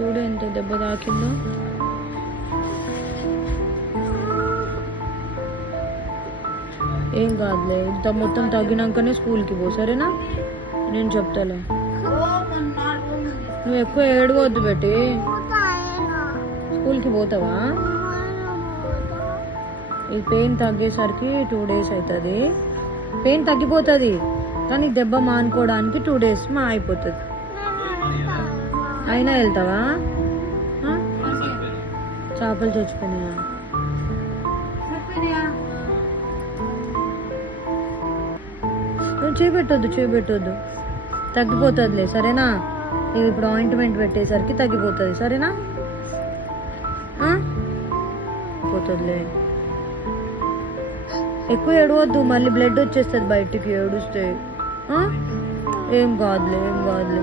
చూడు ఎంత దెబ్బ తాకిందో. ఏం కాదులే ఇంత మొత్తం తగ్గినాకనే స్కూల్కి పో సరేనా? నేను చెప్తాలే. నువ్వు ఎక్కువ ఏడవద్దు బెట్టి. స్కూల్కి పోతావా? ఈ పెయిన్ తగ్గేసరికి టూ డేస్ అవుతుంది పెయిన్ తగ్గిపోతుంది కానీ దెబ్బ మానుకోవడానికి టూ డేస్ మా అయిపోతుంది. అయినా వెళ్తావా? చేపలు చచ్చిపోయినాయా నువ్వు చూపెట్టొద్దు చూపెట్టొద్దు. తగ్గిపోతుందిలే సరేనా? ఇది ఇప్పుడు ఆయింట్మెంట్ పెట్టేసరికి తగ్గిపోతుంది సరేనా? పోతుందిలే. ఎక్కువ ఏడవద్దు మళ్ళీ బ్లడ్ వచ్చేస్తుంది బయటికి ఏడుస్తే? ఏం కాదులే ఏం కాదులే.